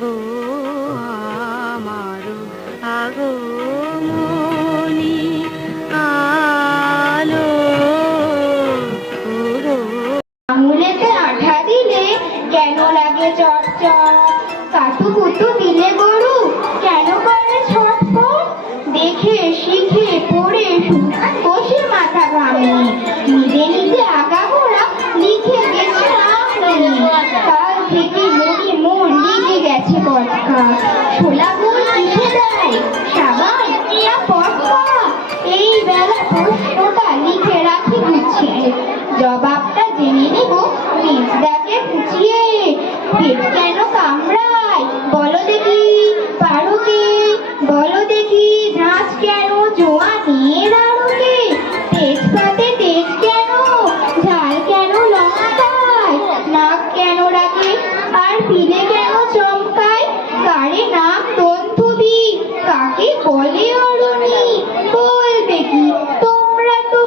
গো আমার আগমনী আলো গো। আঙুলেতে আঠা দিলে কেন লাগে চটচট, কাতুকুতু দিলে গরু কেন করে ছটফট, দেখে শিখে পড়ে কষে মাথা ঘামে, নিজে নিজে আগাগোড়া লিখে গেছে আমনি, কাল থেকে মনে মন লেগে গেছে পটকা, ছোলা গুল কিসে দেয় সাবান না পটকা, এই বেলা প্রশ্নটা লিখে রাখি গুছিয়ে, জবাবটা জেনে নেব মেজদাকে পুছিয়ে, পেট কেন কামড়ায় বলো দেখি, পারো কে বলো দেখি, ঝাঁজ কেন জোয়া নিয়ে দাঁড়ো কে, তেজপাতে তেজ কেন, ঝাল কেন লঙ্কায়, নাক কেন ডাকে আর পিলে কেন চমকায়, কারে নাক তন্তুবি কাকে বলে অরণি, বলবে কি তোমরা তো